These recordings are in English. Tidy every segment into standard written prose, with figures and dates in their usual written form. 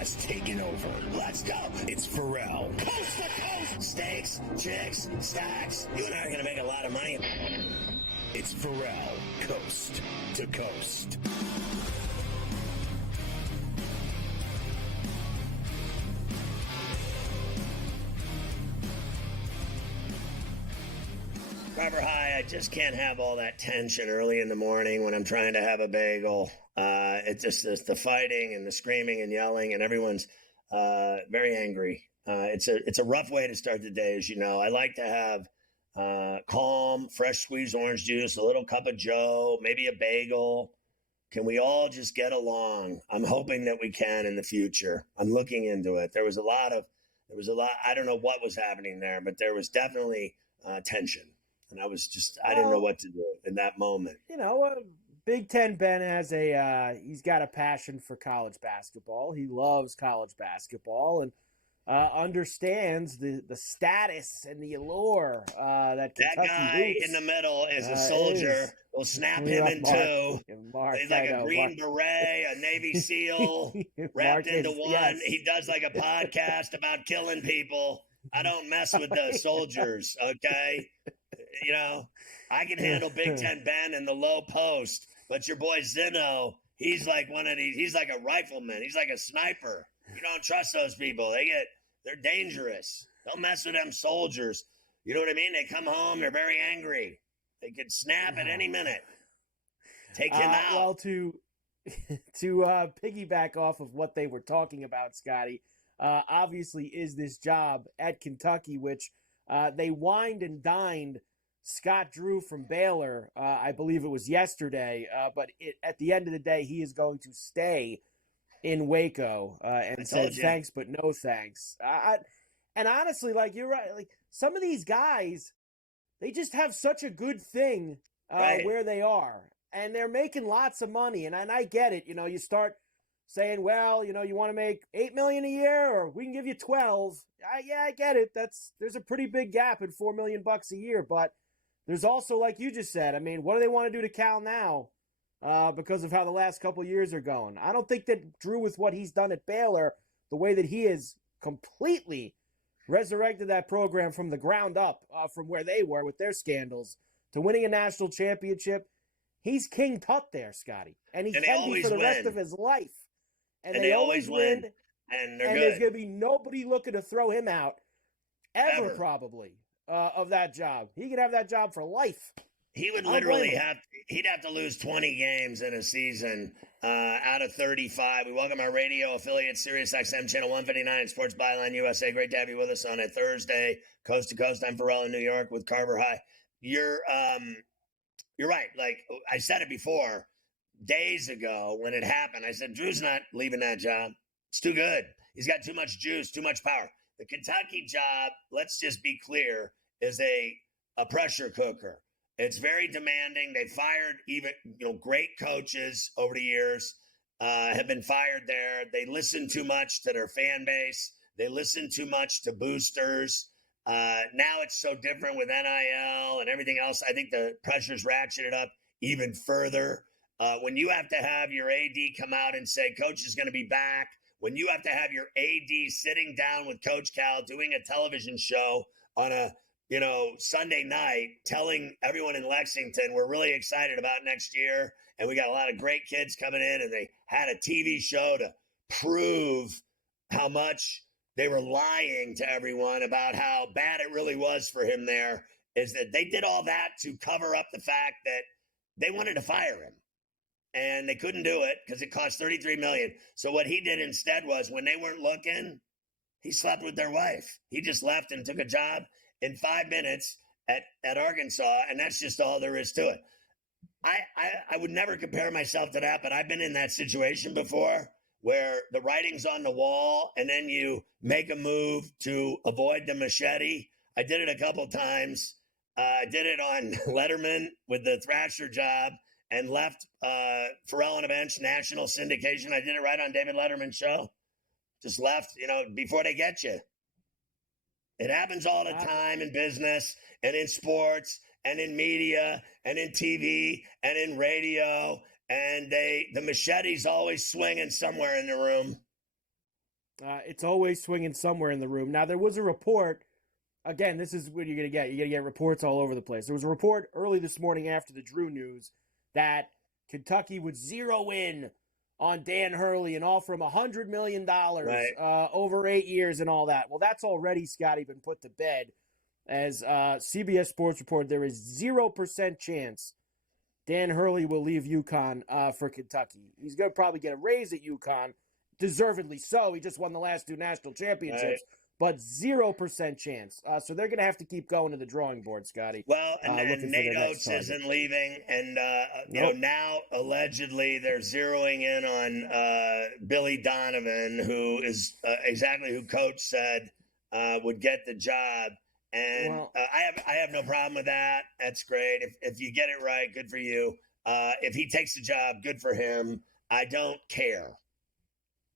has taken over. Let's go. It's Ferrall. Coast to coast. Steaks, chicks, stacks. You and I are going to make a lot of money. It's Ferrall. Coast to coast. Carver High, I just can't have all that tension early in the morning when I'm trying to have a bagel. It's just the fighting and the screaming and yelling, and everyone's very angry. It's a rough way to start the day, as you know. I like to have calm, fresh squeezed orange juice, a little cup of Joe, maybe a bagel. Can we all just get along? I'm hoping that we can in the future. I'm looking into it. There was a lot. I don't know what was happening there, but there was definitely tension. And I didn't know what to do in that moment. You know, Big Ten Ben has he's got a passion for college basketball. He loves college basketball and understands the status and the allure that Kentucky guy hoops, in the middle is a soldier. We'll snap him in two. He's like a Green Beret, a Navy SEAL, wrapped into one. Yes. He does like a podcast about killing people. I don't mess with the soldiers, okay? You know, I can handle Big Ten Ben in the low post, but your boy Zeno, he's like one of these. He's like a rifleman. He's like a sniper. You don't trust those people. They're dangerous. Don't mess with them soldiers. You know what I mean? They come home, they're very angry. They could snap at any minute. Take him out. Well, to piggyback off of what they were talking about, Scotty, obviously is this job at Kentucky, which they wined and dined Scott Drew from Baylor, I believe it was yesterday, but at the end of the day, he is going to stay in Waco and said thanks, but no thanks. And honestly, like, you're right, like some of these guys, they just have such a good thing where they are, and they're making lots of money. And I get it. You know, you start saying, well, you know, you want to make $8 million a year, or we can give you 12. Yeah, I get it. There's a pretty big gap in $4 million a year, but there's also, like you just said, I mean, what do they want to do to Cal now because of how the last couple years are going? I don't think that Drew, with what he's done at Baylor, the way that he has completely resurrected that program from the ground up, from where they were with their scandals to winning a national championship, he's King Tut there, Scotty. And he can be for the rest of his life. And they always win. And there's going to be nobody looking to throw him out ever. Probably. Of that job. He could have that job for life. He would literally he'd have to lose 20 games in a season out of 35. We welcome our radio affiliate, Sirius XM Channel 159 and Sports Byline USA. Great to have you with us on a Thursday, coast to coast. I'm Ferrall in New York with Carver High. You're right. Like I said it before, days ago when it happened, I said, Drew's not leaving that job. It's too good. He's got too much juice, too much power. The Kentucky job, let's just be clear, is a pressure cooker. It's very demanding. They fired even great coaches over the years, have been fired there. They listen too much to their fan base. They listen too much to boosters. Now it's so different with NIL and everything else. I think the pressure's ratcheted up even further. When you have to have your AD come out and say, Coach is going to be back, when you have to have your AD sitting down with Coach Cal doing a television show on a Sunday night, telling everyone in Lexington we're really excited about next year, and we got a lot of great kids coming in, and they had a TV show to prove how much they were lying to everyone about how bad it really was for him there, is that they did all that to cover up the fact that they wanted to fire him. And they couldn't do it because it cost $33 million. So what he did instead was, when they weren't looking, he slept with their wife. He just left and took a job in 5 minutes at Arkansas, and that's just all there is to it. I would never compare myself to that, but I've been in that situation before where the writing's on the wall, and then you make a move to avoid the machete. I did it a couple times. I did it on Letterman with the Thrasher job, and left Ferrall on a bench, national syndication. I did it right on David Letterman's show. Just left, before they get you. It happens all the time in business and in sports and in media and in TV and in radio. And the machete's always swinging somewhere in the room. It's always swinging somewhere in the room. Now, there was a report. Again, this is what you're going to get. You're going to get reports all over the place. There was a report early this morning after the Drew news that Kentucky would zero in on Dan Hurley and offer him $100 million over 8 years and all that. Well, that's already, Scotty, been put to bed. As CBS Sports reported, there is 0% chance Dan Hurley will leave UConn for Kentucky. He's going to probably get a raise at UConn, deservedly so. He just won the last 2 national championships. But 0% chance. So they're going to have to keep going to the drawing board, Scotty. Well, and Nate Oates isn't leaving. And, you know, now allegedly they're zeroing in on Billy Donovan, who is exactly who Coach said would get the job. And I have no problem with that. That's great. If you get it right, good for you. If he takes the job, good for him. I don't care.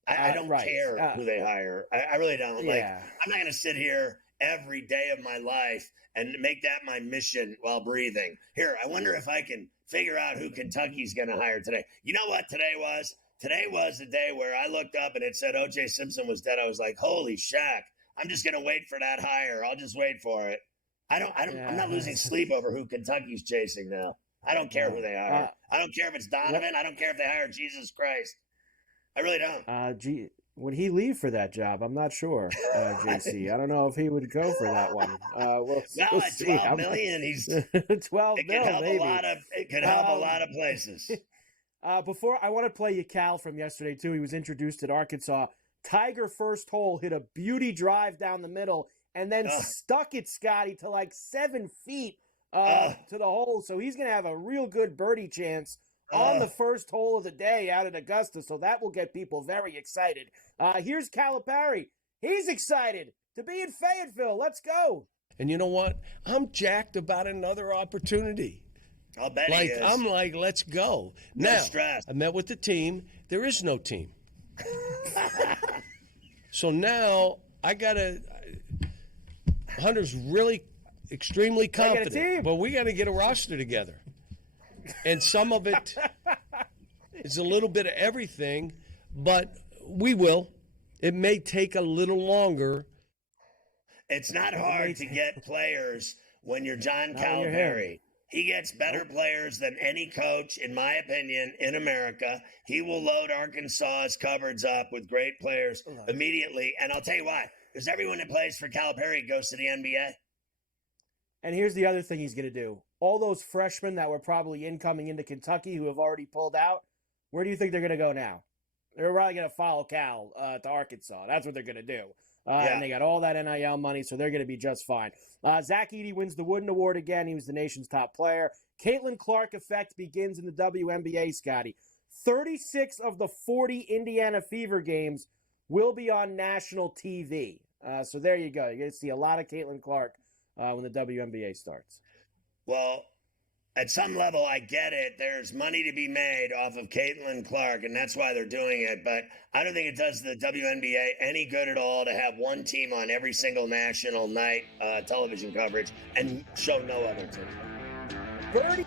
I don't care who they hire. I really don't. Yeah. Like, I'm not going to sit here every day of my life and make that my mission while breathing. Here, I wonder if I can figure out who Kentucky's going to hire today. You know what today was? Today was the day where I looked up and it said O.J. Simpson was dead. I was like, holy shack. I'm just going to wait for that hire. I'll just wait for it. I'm not losing sleep over who Kentucky's chasing now. I don't care who they hire. I don't care if it's Donovan. I don't care if they hire Jesus Christ. I really don't. Would he leave for that job? I'm not sure, JC. I don't know if he would go for that one. We'll at $12 million, he's $12 million. It could help a lot of places. Before I want to play you Cal from yesterday too. He was introduced at Arkansas. Tiger first hole hit a beauty drive down the middle and then stuck it, Scotty, to like 7 feet to the hole. So he's going to have a real good birdie chance on the first hole of the day out at Augusta, so that will get people very excited. Here's Calipari. He's excited to be in Fayetteville. Let's go. And you know what? I'm jacked about another opportunity. I'll bet he is. I'm like, let's go. No now, stress. I met with the team. There is no team. So now I got to – Hunter's really extremely confident. But we got to get a roster together. And some of it is a little bit of everything, but we will. It may take a little longer. It's not hard to get players when you're John Calipari. He gets better players than any coach, in my opinion, in America. He will load Arkansas's cupboards up with great players immediately. And I'll tell you why. Because everyone that plays for Calipari goes to the NBA. And here's the other thing he's going to do. All those freshmen that were probably incoming into Kentucky who have already pulled out, where do you think they're going to go now? They're probably going to follow Cal to Arkansas. That's what they're going to do. And they got all that NIL money, so they're going to be just fine. Zach Edey wins the Wooden Award again. He was the nation's top player. Caitlin Clark effect begins in the WNBA, Scotty. 36 of the 40 Indiana Fever games will be on national TV. So there you go. You're going to see a lot of Caitlin Clark when the WNBA starts. Well, at some level, I get it. There's money to be made off of Caitlin Clark, and that's why they're doing it. But I don't think it does the WNBA any good at all to have one team on every single national night television coverage and show no other team. Birdie.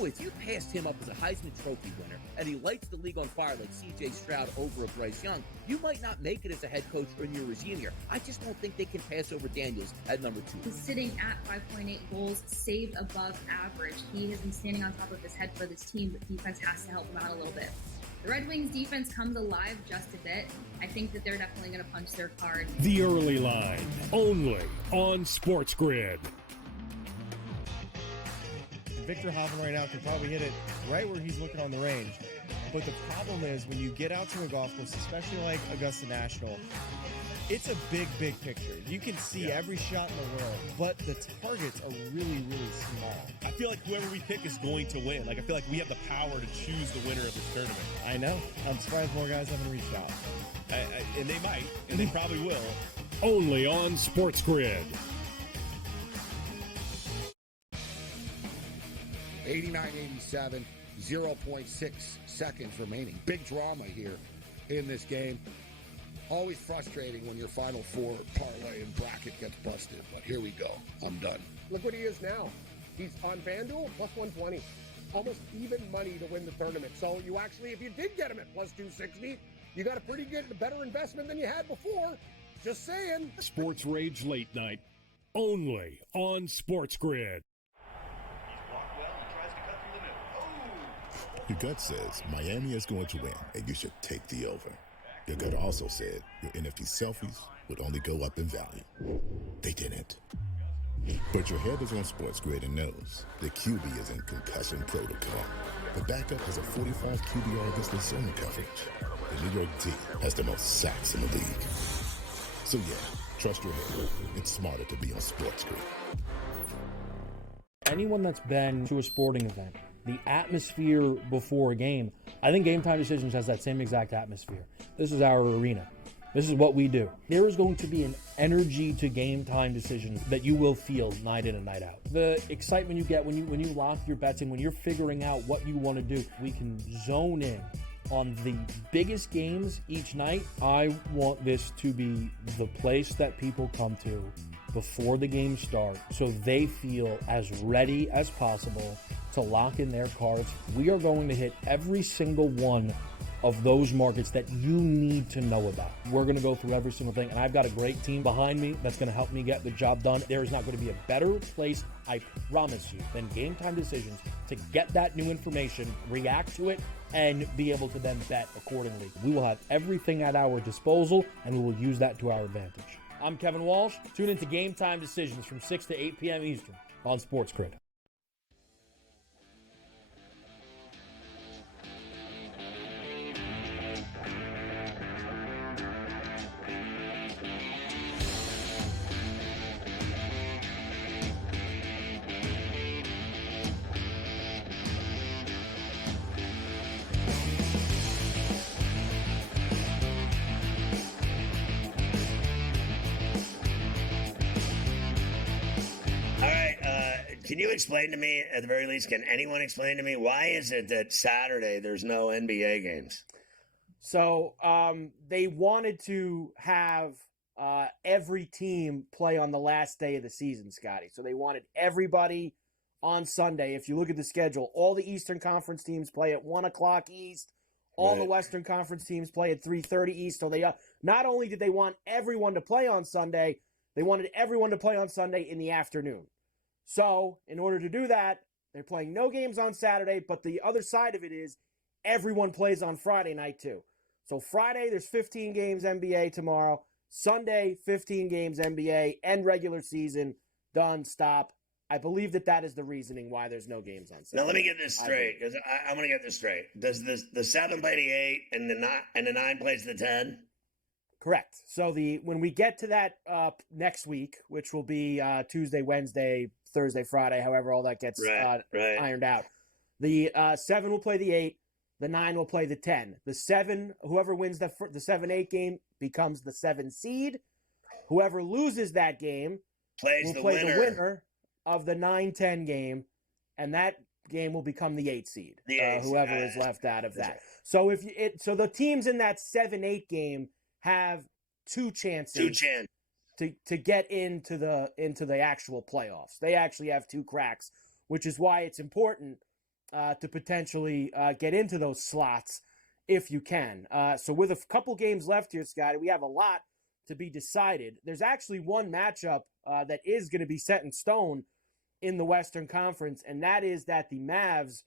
If you passed him up as a Heisman Trophy winner and he lights the league on fire like C.J. Stroud over a Bryce Young, you might not make it as a head coach in your regime here. I just don't think they can pass over Daniels at number 2. He's sitting at 5.8 goals, saved above average. He has been standing on top of his head for this team, but defense has to help him out a little bit. The Red Wings defense comes alive just a bit. I think that they're definitely going to punch their card. The Early Line, only on SportsGrid. Victor Hovland right now can probably hit it right where he's looking on the range. But the problem is when you get out to a golf course, especially like Augusta National, it's a big, big picture. You can see every shot in the world, but the targets are really, really small. I feel like whoever we pick is going to win. Like, I feel like we have the power to choose the winner of this tournament. I know. I'm surprised more guys haven't reached out. And they might, and they probably will. Only on SportsGrid. 89-87, 0.6 seconds remaining. Big drama here in this game. Always frustrating when your Final Four parlay and bracket gets busted, but here we go. I'm done. Look what he is now. He's on FanDuel, plus 120. Almost even money to win the tournament. So you actually, if you did get him at plus 260, you got a pretty good, better investment than you had before. Just saying. Sports Rage Late Night, only on SportsGrid. Your gut says Miami is going to win, and you should take the over. Your gut also said your NFT selfies would only go up in value. They didn't. But your head is on SportsGrid and knows the QB is in concussion protocol. The backup has a 45 QBR against the zone coverage. The New York D has the most sacks in the league. So yeah, trust your head. It's smarter to be on SportsGrid. Anyone that's been to a sporting event, the atmosphere before a game, I think Game Time Decisions has that same exact atmosphere. This is our arena. This is what we do. There is going to be an energy to Game Time Decisions that you will feel night in and night out. The excitement you get when you lock your bets in, when you're figuring out what you want to do, we can zone in on the biggest games each night. I want this to be the place that people come to before the games start so they feel as ready as possible to lock in their cards. We are going to hit every single one of those markets that you need to know about. We're going to go through every single thing, and I've got a great team behind me that's going to help me get the job done. There is not going to be a better place, I promise you, than Game Time Decisions to get that new information, react to it, and be able to then bet accordingly. We will have everything at our disposal, and we will use that to our advantage. I'm Kevin Walsh. Tune into Game Time Decisions from 6 to 8 p.m. Eastern on SportsGrid. Can you explain to me, at the very least, can anyone explain to me, why is it that Saturday there's no NBA games? So they wanted to have every team play on the last day of the season, Scotty. So they wanted everybody on Sunday. If you look at the schedule, all the Eastern Conference teams play at 1 o'clock East. All the Western Conference teams play at 3:30 East. So they not only did they want everyone to play on Sunday, they wanted everyone to play on Sunday in the afternoon. So, in order to do that, they're playing no games on Saturday, but the other side of it is everyone plays on Friday night too. So Friday, there's 15 games NBA tomorrow. Sunday, 15 games NBA, end regular season, done, stop. I believe that is the reasoning why there's no games on Saturday. Now, let me get this straight, because I want to get this straight. Does the 7 play the 8 and the 9 plays the 10? Correct. So when we get to that next week, which will be Tuesday, Wednesday, Thursday, Friday, however all that gets ironed out, the 7 will play the 8, the 9 will play the 10. The 7, whoever wins the 7-8 game becomes the 7 seed. Whoever loses that game will play the winner of the 9-10 game, and that game will become the 8 seed. Whoever is left out of that. So so the teams in that 7-8 game have two chances to get into the actual playoffs. They actually have 2 cracks, which is why it's important to potentially get into those slots if you can. So with a couple games left here, Scotty, we have a lot to be decided. There's actually one matchup that is going to be set in stone in the Western Conference, and that is that the Mavs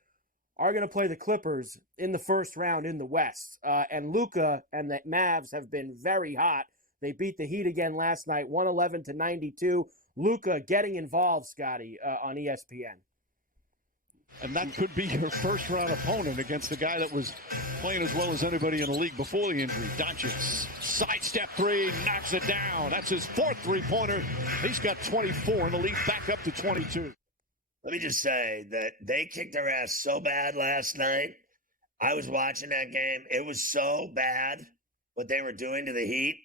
are going to play the Clippers in the first round in the West. And Luka and the Mavs have been very hot. They beat the Heat again last night, 111-92. Luka getting involved, Scotty, on ESPN. And that could be your first-round opponent against the guy that was playing as well as anybody in the league before the injury. Doncic, sidestep 3, knocks it down. That's his 4th three-pointer. He's got 24 in the lead, back up to 22. Let me just say that they kicked their ass so bad last night. I was watching that game. It was so bad what they were doing to the Heat.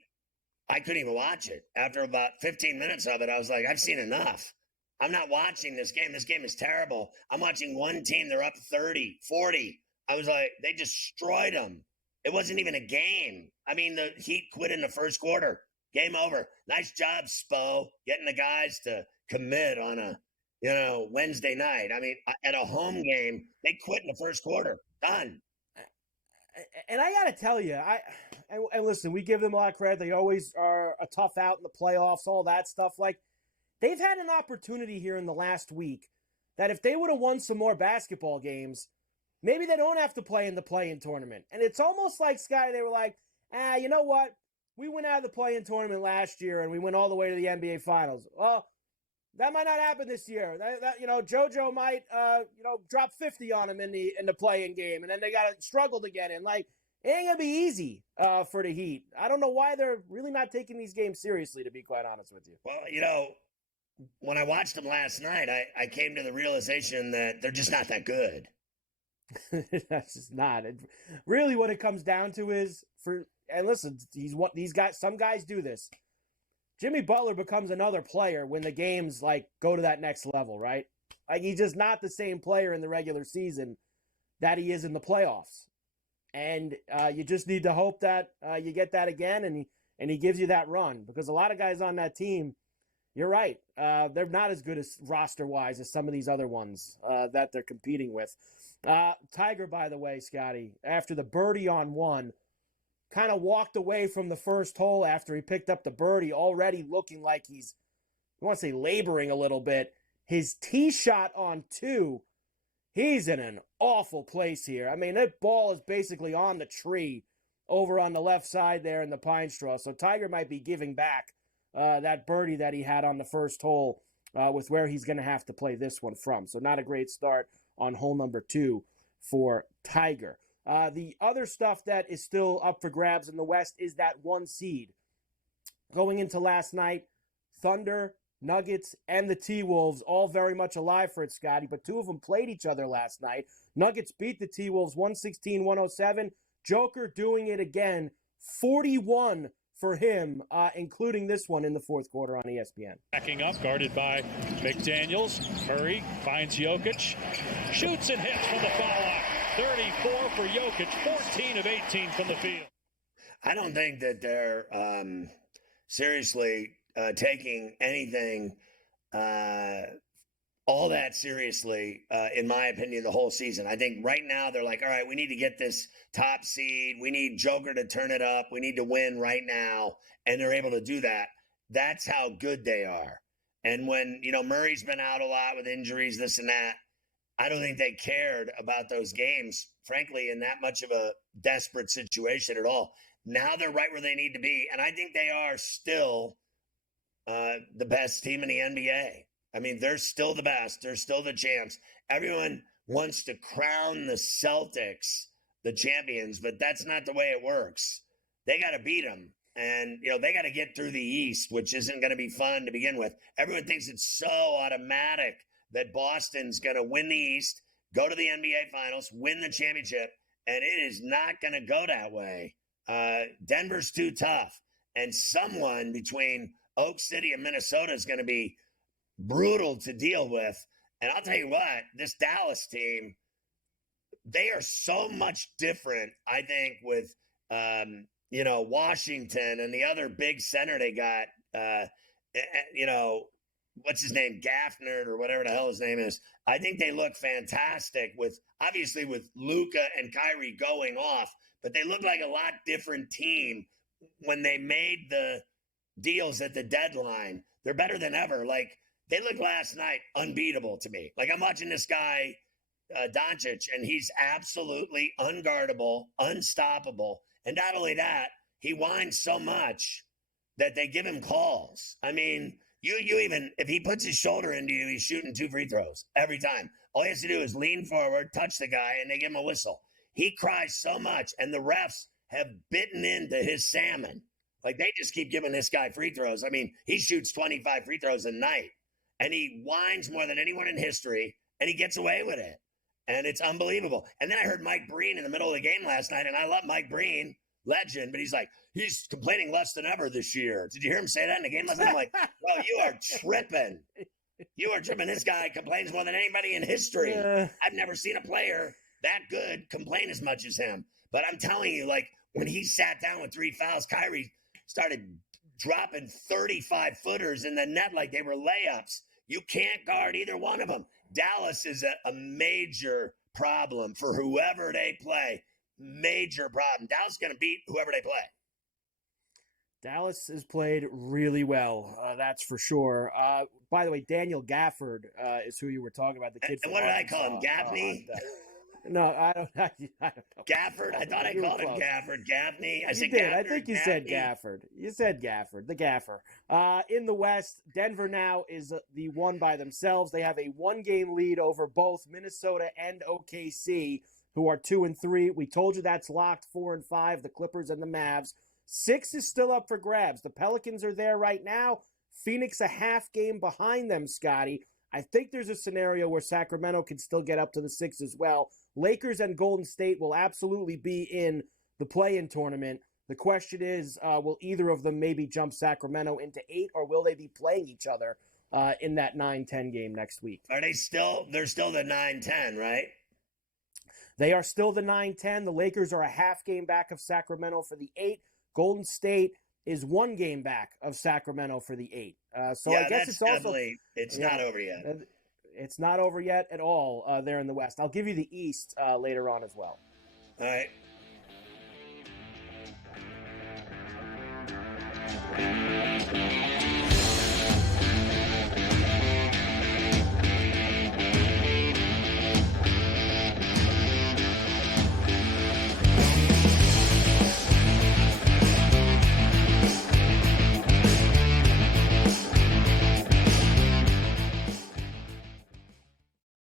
I couldn't even watch it. After about 15 minutes of it, I was like, I've seen enough. I'm not watching this game. This game is terrible. I'm watching one team. They're up 30, 40. I was like, they destroyed them. It wasn't even a game. I mean, the Heat quit in the first quarter. Game over. Nice job, Spo, getting the guys to commit on a, Wednesday night. I mean, at a home game, they quit in the first quarter. Done. And I got to tell you, and listen, we give them a lot of credit. They always are a tough out in the playoffs, all that stuff. Like, they've had an opportunity here in the last week that if they would have won some more basketball games, maybe they don't have to play in the play-in tournament. And it's almost like, Scotty, they were like, you know what? We went out of the play-in tournament last year and we went all the way to the NBA Finals. Well, that might not happen this year. JoJo might, drop 50 on him in the play-in game, and then they got to struggle to get in. Like, it ain't gonna be easy for the Heat. I don't know why they're really not taking these games seriously, to be quite honest with you. Well, when I watched them last night, I came to the realization that they're just not that good. That's just not. Really, what it comes down to is and listen, some guys do this. Jimmy Butler becomes another player when the games go to that next level, right? Like, he's just not the same player in the regular season that he is in the playoffs. And you just need to hope that you get that again and he gives you that run, because a lot of guys on that team, you're right, they're not as good as roster-wise as some of these other ones that they're competing with. Tiger, by the way, Scotty, after the birdie on one, kind of walked away from the first hole after he picked up the birdie, already looking like he's, I want to say laboring a little bit. His tee shot on two, he's in an awful place here. I mean, that ball is basically on the tree over on the left side there in the pine straw. So Tiger might be giving back that birdie that he had on the first hole with where he's going to have to play this one from. So not a great start on hole number 2 for Tiger. The other stuff that is still up for grabs in the West is that 1 seed. Going into last night, Thunder, Nuggets, and the T-Wolves all very much alive for it, Scotty, but 2 of them played each other last night. Nuggets beat the T-Wolves 116-107. Joker doing it again, 41 for him, including this one in the fourth quarter on ESPN. Backing up, guarded by McDaniels. Murray finds Jokic, shoots and hits from the foul line. 34 for Jokic, 14 of 18 from the field. I don't think that they're seriously taking anything all that seriously, in my opinion, the whole season. I think right now they're like, all right, we need to get this top seed. We need Joker to turn it up. We need to win right now. And they're able to do that. That's how good they are. And when, Murray's been out a lot with injuries, this and that, I don't think they cared about those games, frankly, in that much of a desperate situation at all. Now they're right where they need to be. And I think they are still the best team in the NBA. I mean, they're still the best. They're still the champs. Everyone wants to crown the Celtics the champions, but that's not the way it works. They got to beat them. And, they got to get through the East, which isn't going to be fun to begin with. Everyone thinks it's so automatic that Boston's going to win the East, go to the NBA Finals, win the championship, and it is not going to go that way. Denver's too tough, and someone between Oak City and Minnesota is going to be brutal to deal with. And I'll tell you what, this Dallas team, they are so much different, I think, with, Washington and the other big center they got, what's his name, Gaffner or whatever the hell his name is. I think they look fantastic with Luka and Kyrie going off, but they look like a lot different team when they made the deals at the deadline. They're better than ever. Like, they looked last night unbeatable to me. Like, I'm watching this guy, Doncic, and he's absolutely unguardable, unstoppable. And not only that, he whines so much that they give him calls. I mean, you even, if he puts his shoulder into you, he's shooting 2 free throws every time. All he has to do is lean forward, touch the guy, and they give him a whistle. He cries so much, and the refs have bitten into his salmon. Like, they just keep giving this guy free throws. I mean, he shoots 25 free throws a night, and he whines more than anyone in history, and he gets away with it. And it's unbelievable. And then I heard Mike Breen in the middle of the game last night, and I love Mike Breen, legend, but he's like, he's complaining less than ever this year. Did you hear him say that in the game last night? I'm like, bro, you are tripping. You are tripping. This guy complains more than anybody in history. I've never seen a player that good complain as much as him. But I'm telling you, like, when he sat down with 3 fouls, Kyrie started dropping 35-footers in the net like they were layups. You can't guard either one of them. Dallas is a major problem for whoever they play. Major problem. Dallas is going to beat whoever they play. Dallas has played really well, that's for sure. By the way, Daniel Gafford is who you were talking about. The kid. And what did I call him? Gaffney? No, I don't know. Gafford? I thought I called him Gafford. Gaffney? I said did. Gafford, I think you said Gafford. You said Gafford, the Gaffer. In the West, Denver now is the one by themselves. They have a 1-game lead over both Minnesota and OKC, who are 2 and 3. We told you that's locked. 4 and 5, the Clippers and the Mavs. 6 is still up for grabs. The Pelicans are there right now. Phoenix a half game behind them, Scotty. I think there's a scenario where Sacramento can still get up to the 6 as well. Lakers and Golden State will absolutely be in the play-in tournament. The question is, will either of them maybe jump Sacramento into 8, or will they be playing each other in that 9-10 game next week? They're still the 9-10, right? They are still the 9-10. The Lakers are a half game back of Sacramento for the 8. Golden State is 1 game back of Sacramento for the 8. So yeah, I guess it's also not over yet. It's not over yet at all there in the West. I'll give you the East later on as well. All right.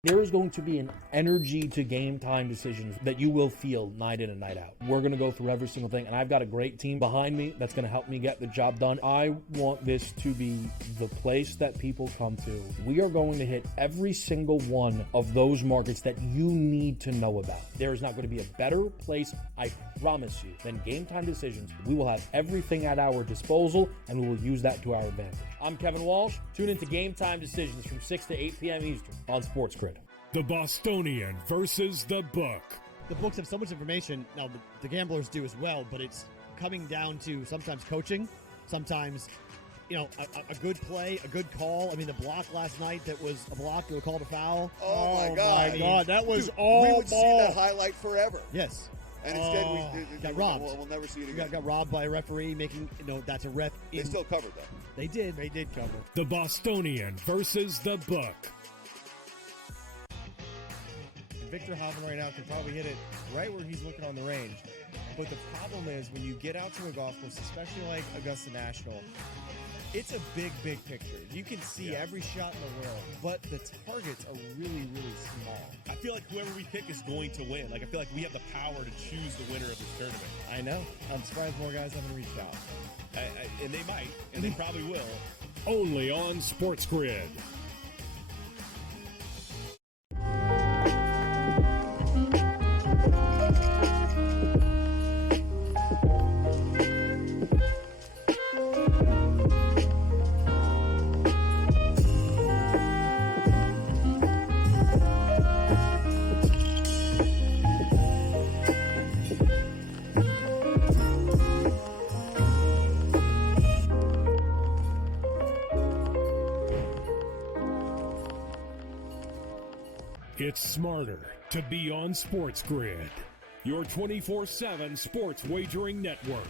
There is going to be an energy to game time decisions that you will feel night in and night out. We're going to go through every single thing, and I've got a great team behind me that's going to help me get the job done. I want this to be the place that people come to. We are going to hit every single one of those markets that you need to know about. There is not going to be a better place, I promise you, than Game Time Decisions. We will have everything at our disposal, and we will use that to our advantage. I'm Kevin Walsh. Tune into Game Time Decisions from 6 to 8 p.m. Eastern on SportsGrid. The Bostonian versus the book. The books have so much information. Now, the gamblers do as well, but it's coming down to sometimes coaching, sometimes, a good play, a good call. I mean, the block last night that was a block that was called a foul. Oh, my God. That was Dude, all we would ball. see that highlight forever. Yes. And instead, we got robbed. We'll never see it again. Got robbed by a referee making, that's a ref. They still covered, though. They did cover. The Bostonian versus the book. Victor Hovland right now can probably hit it right where he's looking on the range. But the problem is when you get out to a golf course, especially like Augusta National, it's a big, big picture. You can see every shot in the world, but the targets are really, really small. I feel like whoever we pick is going to win. Like, I feel like we have the power to choose the winner of this tournament. I know. I'm surprised more guys haven't reached out. And they might, and they probably will. Only on SportsGrid. It's smarter to be on SportsGrid, your 24/7 sports wagering network.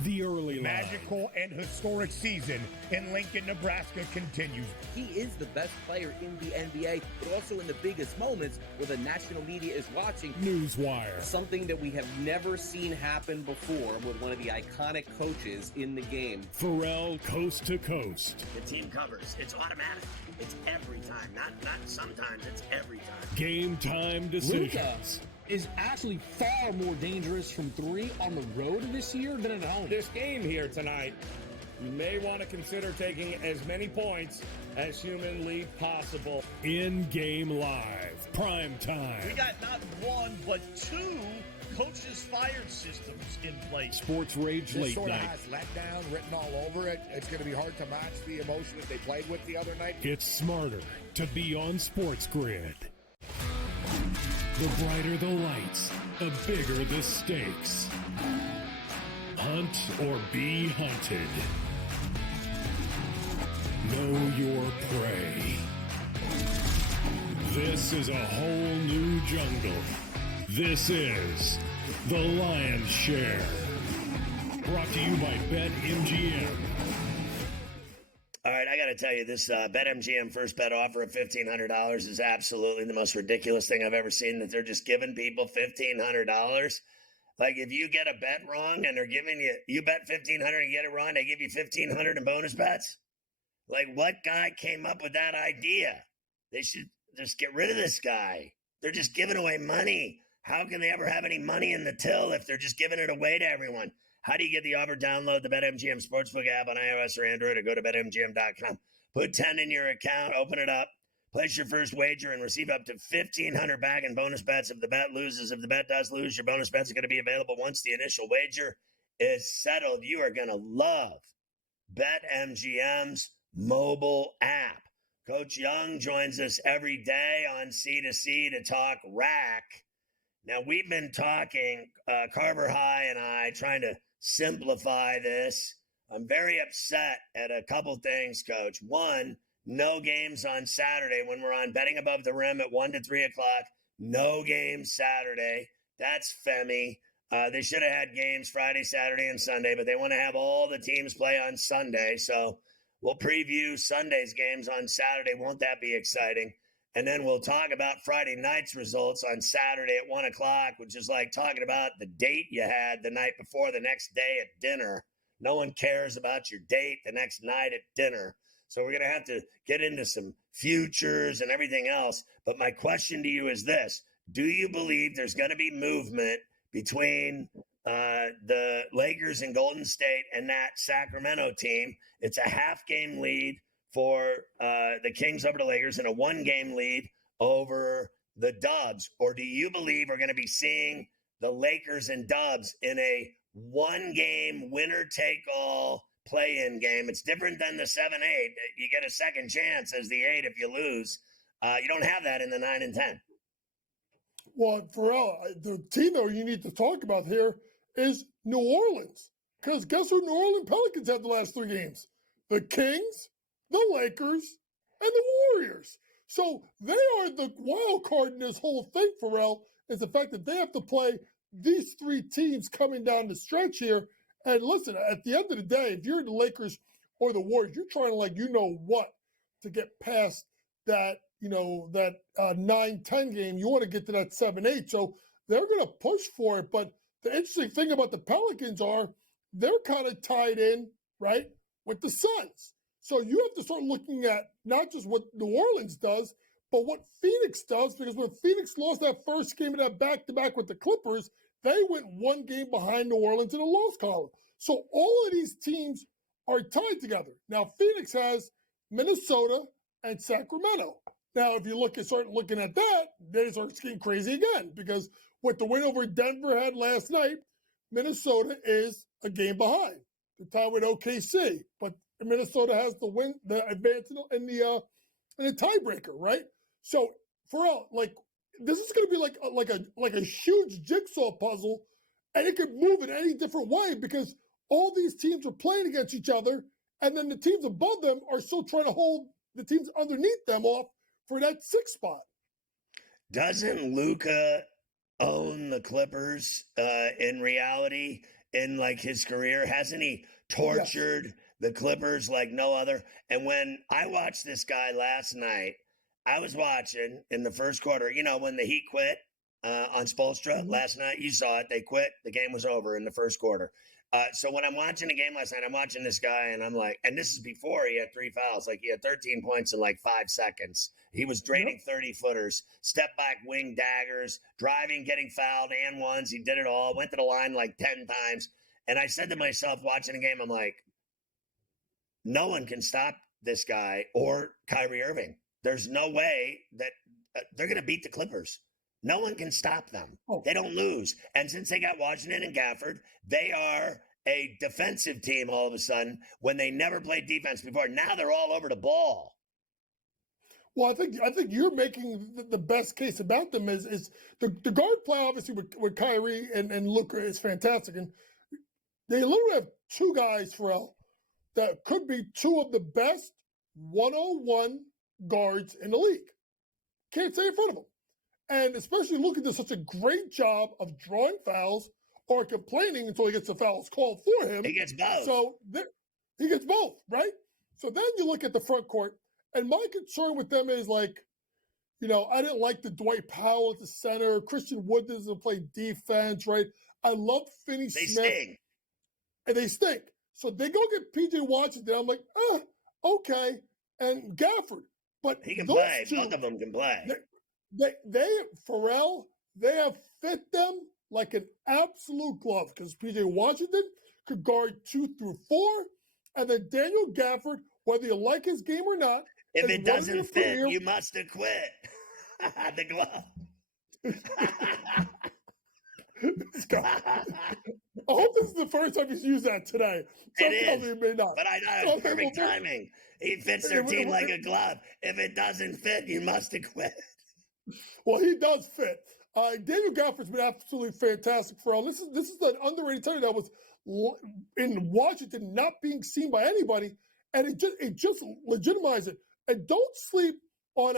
The early magical and historic season in Lincoln, Nebraska continues. He is the best player in the NBA, but also in the biggest moments where the national media is watching. Newswire. Something that we have never seen happen before with one of the iconic coaches in the game. Ferrall coast to coast. The team covers. It's automatic. It's every time. Not sometimes. It's every time. Game time decisions. Is actually far more dangerous from 3 on the road this year than at home. This game here tonight, you may want to consider taking as many points as humanly possible. In-game live, prime time. We got not 1, but 2 coaches fired systems in place. Sports Rage This Late sort of Night. has letdown written all over it. It's going to be hard to match the emotion that they played with the other night. It's smarter to be on Sports Grid. The brighter the lights, the bigger the stakes. Hunt or be hunted. Know your prey. This is a whole new jungle. This is The Lion's Share. Brought to you by BetMGM. All right, I got to tell you, this BetMGM first bet offer of $1,500 is absolutely the most ridiculous thing I've ever seen, that they're just giving people $1,500. Like, if you get a bet wrong and they're giving you bet $1,500 and get it wrong, they give you $1,500 in bonus bets? Like, what guy came up with that idea? They should just get rid of this guy. They're just giving away money. How can they ever have any money in the till if they're just giving it away to everyone? How do you get the offer? Download the BetMGM Sportsbook app on iOS or Android, or go to BetMGM.com. Put 10 in your account, open it up, place your first wager, and receive up to $1,500 back in bonus bets if the bet loses. If the bet does lose, your bonus bets are going to be available once the initial wager is settled. You are going to love BetMGM's mobile app. Coach Young joins us every day on C2C to talk rack. Now, we've been talking, Carver High and I, trying to simplify this. I'm very upset at a couple things, Coach. One, no games on Saturday when we're on Betting Above the Rim at 1 to 3 o'clock. No games Saturday. That's Femi. They should have had games Friday, Saturday, and Sunday, but they want to have all the teams play on Sunday. So we'll preview Sunday's games on Saturday. Won't that be exciting? And then we'll talk about Friday night's results on Saturday at 1 o'clock, which is like talking about the date you had the night before the next day at dinner. No one cares about your date the next night at dinner. So we're going to have to get into some futures and everything else. But my question to you is this. Do you believe there's going to be movement between the Lakers and Golden State and that Sacramento team? It's a half-game lead for the Kings over the Lakers and a one-game lead over the Dubs? Or do you believe we're going to be seeing the Lakers and Dubs in a one-game winner-take-all play-in game? It's different than the 7-8. You get a second chance as the 8 if you lose. You don't have that in the 9 and 10. Well, Ferrall, the team, though, you need to talk about here is New Orleans. Because guess who New Orleans Pelicans had the last 3 games? The Kings, the Lakers, and the Warriors. So they are the wild card in this whole thing, Ferrall, is the fact that they have to play these 3 teams coming down the stretch here. And listen, at the end of the day, if you're the Lakers or the Warriors, you're trying to, like, to get past that, that 9-10 game. You want to get to that 7-8. So they're going to push for it. But the interesting thing about the Pelicans are they're kind of tied in, right, with the Suns. So you have to start looking at not just what New Orleans does, but what Phoenix does, because when Phoenix lost that first game of that back-to-back with the Clippers, they went 1 game behind New Orleans in the loss column. So all of these teams are tied together. Now, Phoenix has Minnesota and Sacramento. Now, if you start looking at that, they start getting crazy again, because with the win over Denver had last night, Minnesota is a game behind. They're tied with OKC, but Minnesota has the win, the advance in the tiebreaker, right? So, Ferrall, this is going to be like a huge jigsaw puzzle, and it could move in any different way because all these teams are playing against each other, and then the teams above them are still trying to hold the teams underneath them off for that 6th spot. Doesn't Luka own the Clippers in reality in his career? Hasn't he tortured the Clippers like no other? And when I watched this guy last night, I was watching in the first quarter, when the Heat quit on Spoelstra last night, you saw it. They quit. The game was over in the first quarter. So when I'm watching the game last night, I'm watching this guy and I'm like, and this is before he had 3 fouls. He had 13 points in 5 seconds. He was draining 30-footers, step back, wing daggers, driving, getting fouled, and ones. He did it all, went to the line 10 times. And I said to myself watching the game, I'm like, no one can stop this guy or Kyrie Irving. There's no way that they're going to beat the Clippers. No one can stop them. Oh. They don't lose. And since they got Washington and Gafford, they are a defensive team all of a sudden when they never played defense before. Now they're all over the ball. Well, I think you're making the best case about them is the guard play, obviously, with Kyrie and Luka is fantastic. And they literally have two guys, Ferrall, that could be two of the best 101 guards in the league. Can't say in front of them. And especially Luka does such a great job of drawing fouls or complaining until he gets the fouls called for him. He gets both. So he gets both, right? So then you look at the front court, and my concern with them is I didn't like the Dwight Powell at the center. Christian Wood doesn't play defense, right? I love Finney Smith. Stink. And they stink. So they go get P.J. Washington. I'm like, okay. And Gafford. But he can those play. two, both of them can play. Ferrall, they have fit them like an absolute glove because P.J. Washington could guard 2 through 4. And then Daniel Gafford, whether you like his game or not. If it doesn't fit, you must have quit. The glove. I hope this is the first time he's used that today. It is, it may not. but I know it's perfect timing. He fits their team like a glove. If it doesn't fit, you must have quit. Well, he does fit. Daniel Gafford's been absolutely fantastic for all. This is an underrated player that was in Washington, not being seen by anybody, and it just legitimized it. And don't sleep on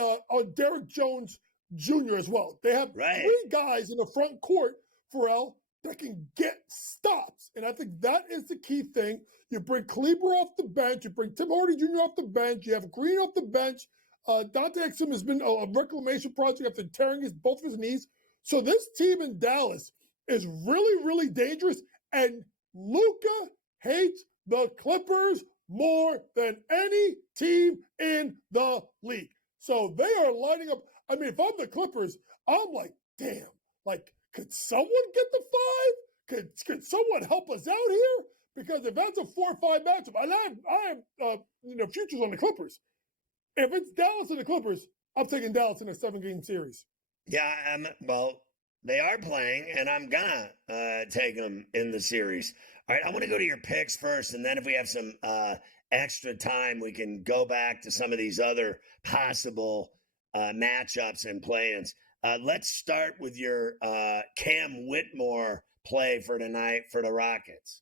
Derek Jones Jr. as well. They have 3 guys in the front court, Ferrall, that can get stops. And I think that is the key thing. You bring Kleber off the bench. You bring Tim Hardaway Jr. off the bench. You have Green off the bench. Dante Exum has been a reclamation project after tearing both of his knees. So this team in Dallas is really, really dangerous. And Luka hates the Clippers more than any team in the league. So they are lining up. I mean, if I'm the Clippers, I'm like, damn, could someone get the 5? Could someone help us out here? Because if that's a 4-5 matchup, and I have futures on the Clippers. If it's Dallas and the Clippers, I'm taking Dallas in a 7-game series. Yeah, well, they are playing, and I'm gonna take them in the series. All right, I want to go to your picks first, and then if we have some extra time, we can go back to some of these other possible matchups and play-ins. Let's start with your Cam Whitmore play for tonight for the Rockets.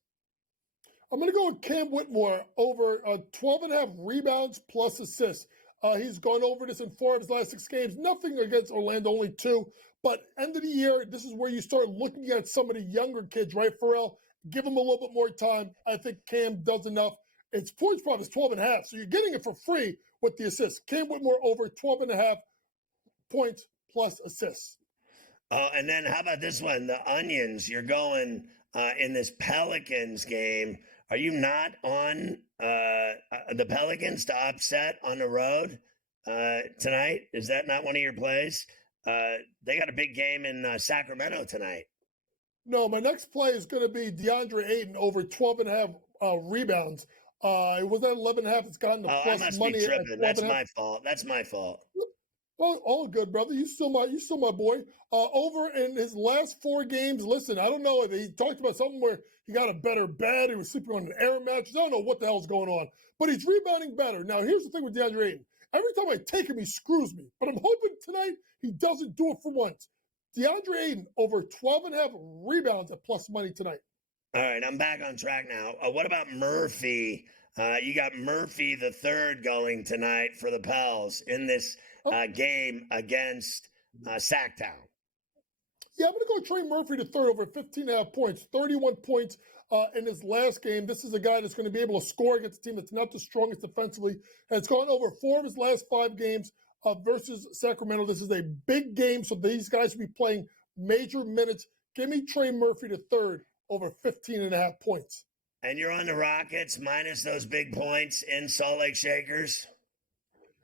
I'm going to go with Cam Whitmore over 12.5 rebounds plus assists. He's gone over this in 4 of his last 6 games. Nothing against Orlando, only 2. But end of the year, this is where you start looking at some of the younger kids, right, Ferrall? Give them a little bit more time. I think Cam does enough. Its points prop is 12.5, so you're getting it for free with the assists. Cam Whitmore over 12.5 points plus assists. And then how about this one? The Onions, you're going in this Pelicans game. Are you not on the Pelicans to upset on the road tonight? Is that not one of your plays? They got a big game in Sacramento tonight. No, my next play is going to be DeAndre Ayton over 12.5 rebounds. It was at 11.5. It's gotten the plus I must money. Be tripping. That's my fault. That's my fault. Well, all good, brother. You still my boy. Over in his last 4 games, listen, I don't know. He talked about something where he got a better bed. He was sleeping on an air mattress. I don't know what the hell's going on, but he's rebounding better. Now, here's the thing with DeAndre Ayton. Every time I take him, he screws me. But I'm hoping tonight he doesn't do it for once. DeAndre Ayton over 12.5 rebounds at plus money tonight. All right, I'm back on track now. What about Murphy? You got Murphy the third going tonight for the Pels in this game against Sacktown. Yeah, I'm going to go Trey Murphy the third over 15.5 points, 31 points in his last game. This is a guy that's going to be able to score against a team that's not the strongest defensively. Has gone over 4 of his last 5 games versus Sacramento. This is a big game, so these guys should be playing major minutes. Give me Trey Murphy the third over 15.5 points. And you're on the Rockets minus those big points in Salt Lake Shakers?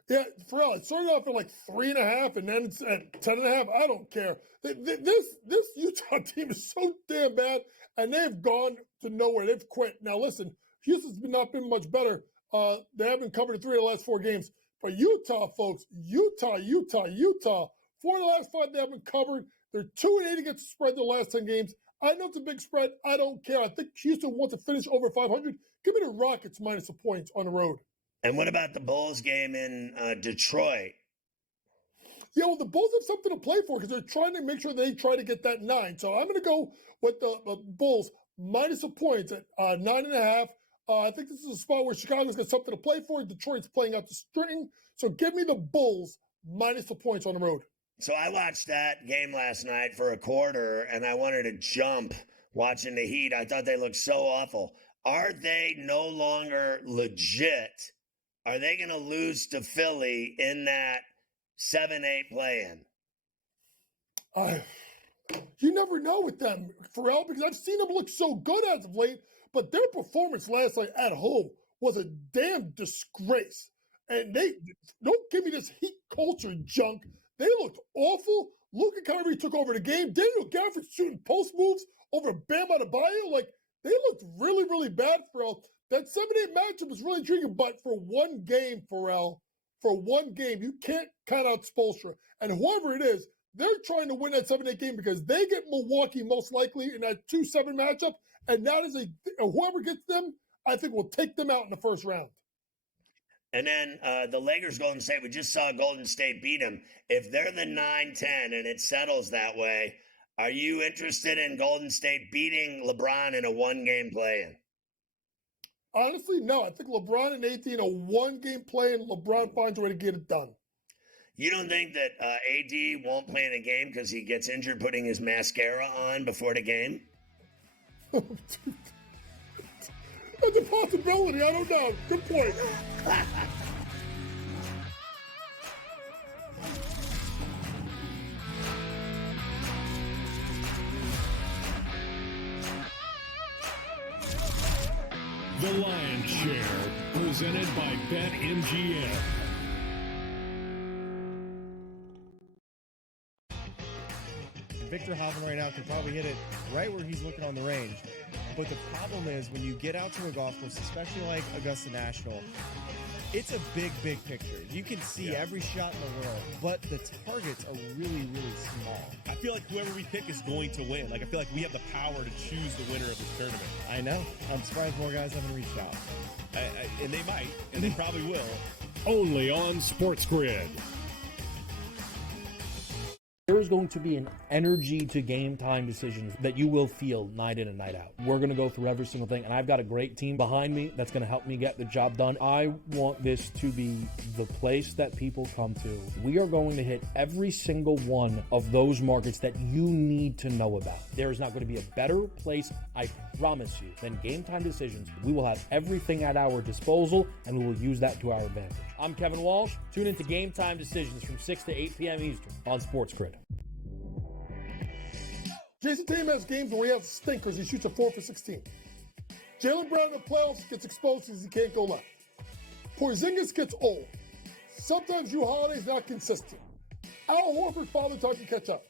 Yeah, Ferrall, it started off at like 3.5, and then it's at 10.5. I don't care. This Utah team is so damn bad, and they've gone to nowhere. They've quit. Now, listen, Houston's not been much better. They haven't covered 3 of the last 4 games. But Utah, folks, Utah, 4 of the last 5 they haven't covered. They're 2-8 against the spread the last 10 games. I know it's a big spread. I don't care. I think Houston wants to finish over 500. Give me the Rockets minus the points on the road. And what about the Bulls game in Detroit? Yeah, well, the Bulls have something to play for because they're trying to make sure they try to get that 9. So I'm going to go with the Bulls minus the points at 9.5. I think this is a spot where Chicago's got something to play for. Detroit's playing out the string. So give me the Bulls minus the points on the road. So I watched that game last night for a quarter, and I wanted to jump watching the Heat. I thought they looked so awful. Are they no longer legit? Are they going to lose to Philly in that 7-8 play-in? You never know with them, Ferrall, because I've seen them look so good as of late, but their performance last night at home was a damn disgrace. And they don't give me this Heat culture junk. They looked awful. Luka Kyrie took over the game. Daniel Gafford shooting post moves over Bam Adebayo. Like, they looked really, really bad, Ferrall. That 7-8 matchup was really intriguing, but for one game, Ferrall, for one game, you can't count out Spoelstra. And whoever it is, they're trying to win that 7-8 game because they get Milwaukee most likely in that 2-7 matchup. And that is whoever gets them, I think will take them out in the first round. And then the Lakers, Golden State, we just saw Golden State beat them. If they're the 9-10 and it settles that way, are you interested in Golden State beating LeBron in a one-game play-in? Honestly, no. I think LeBron and AD in a one-game play-in, LeBron finds a way to get it done. You don't think that AD won't play in a game because he gets injured putting his mascara on before the game? That's a possibility. I don't know. Good point. The Lion's Share, presented by BetMGM. Victor Hovland right now can probably hit it right where he's looking on the range. But the problem is when you get out to a golf course, especially like Augusta National, it's a big, big picture. You can see every shot in the world, but the targets are really, really small. I feel like whoever we pick is going to win. Like, I feel like we have the power to choose the winner of this tournament. I know. I'm surprised more guys haven't reached out. And they might, and they probably will. Only on SportsGrid. There is going to be an energy to game time decisions that you will feel night in and night out. We're going to go through every single thing, and I've got a great team behind me that's going to help me get the job done. I want this to be the place that people come to. We are going to hit every single one of those markets that you need to know about. There is not going to be a better place, I promise you, than Game Time Decisions. We will have everything at our disposal, and we will use that to our advantage. I'm Kevin Walsh. Tune into Game Time Decisions from 6 to 8 p.m. Eastern on SportsGrid. Jason Tatum has games where he has stinkers. He shoots a 4 for 16. Jaylen Brown in the playoffs gets exposed because he can't go left. Porzingis gets old. Sometimes Jrue Holiday's not consistent. Al Horford father time to catch up.